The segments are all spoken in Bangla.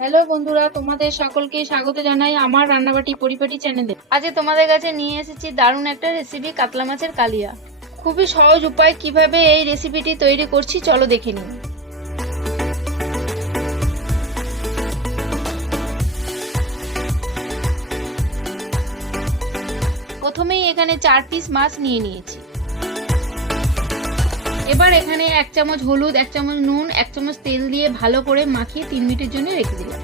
হ্যালো বন্ধুরা, তোমাদের সকলকে স্বাগত জানাই আমার রান্নাবাটি পরিপাটি চ্যানেলে। আজকে তোমাদের কাছে নিয়ে এসেছি দারুণ একটা রেসিপি, কাতলা মাছের কালিয়া। খুবই সহজ উপায় কিভাবে এই রেসিপিটি তৈরি করছি চলো দেখে নিন। প্রথমেই এখানে 4 পিস মাছ নিয়ে নিয়েছি। এবার এখানে 1 চামচ হলুদ, 1 চামচ নুন, 1 চামচ তেল দিয়ে ভালো করে মাখিয়ে 3 মিনিটের জন্য রেখে দিলাম।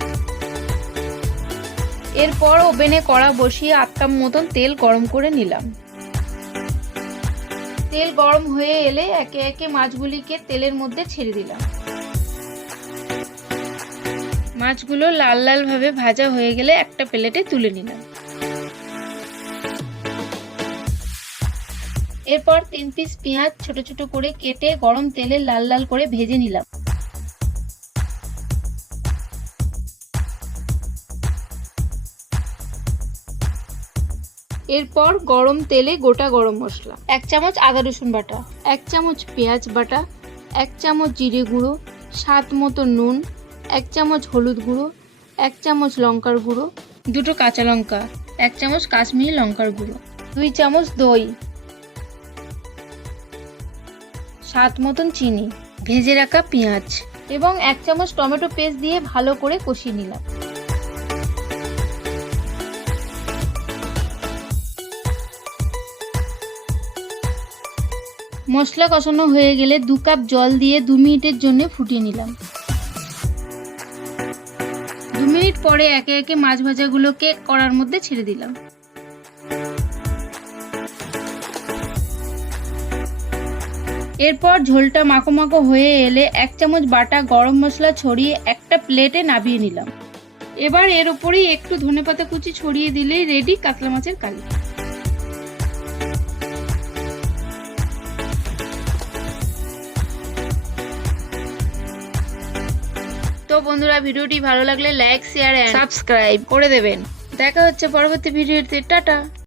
এরপর ওভেনে কড়া বসিয়ে 8 কাপ মতন তেল গরম করে নিলাম। তেল গরম হয়ে এলে একে একে মাছগুলিকে তেলের মধ্যে ছেড়ে দিলাম। মাছগুলো লাল লাল ভাবে ভাজা হয়ে গেলে একটা প্লেটে তুলে নিলাম। এরপর 3 পিস পেঁয়াজ ছোট ছোট করে কেটে গরম তেলে লাল লাল করে ভেজে নিলাম। এরপর গরম তেলে গোটা গরম মশলা, 1 চামচ আদা রসুন বাটা, 1 চামচ পেঁয়াজ বাটা, 1 চামচ জিরে গুঁড়ো, স্বাদ মতো নুন, 1 চামচ হলুদ গুঁড়ো, 1 চামচ লঙ্কার গুঁড়ো, 2টো কাঁচা লঙ্কা, 1 চামচ কাশ্মীরি লঙ্কার গুঁড়ো, 2 চামচ দই, স্বাদ মতন চিনি, ভেজে রাখা পেঁয়াজ এবং 1 চামচ টমেটো পেস্ট দিয়ে ভালো করে কষিয়ে নিলাম। মশলা কষানো হয়ে গেলে 2 কাপ জল দিয়ে 2 মিনিটের জন্য ফুটিয়ে নিলাম। 2 মিনিট পরে একে একে মাছ ভাজাগুলোকে কড়ার মধ্যে ছেড়ে দিলাম। এরপর ঝোলটা মাখো মাখো হয়ে এলে 1 চামচ বাটা গরম মশলা ছড়িয়ে একটা প্লেটে নামিয়ে নিলাম। এবার এর উপরেই একটু ধনেপাতা কুচি ছড়িয়ে দিলেই রেডি কাতলা মাছের কালিয়া। তো বন্ধুরা, ভিডিওটি ভালো লাগলে লাইক, শেয়ার এন্ড সাবস্ক্রাইব করে দেবেন। দেখা হচ্ছে পরবর্তী ভিডিওতে। টাটা।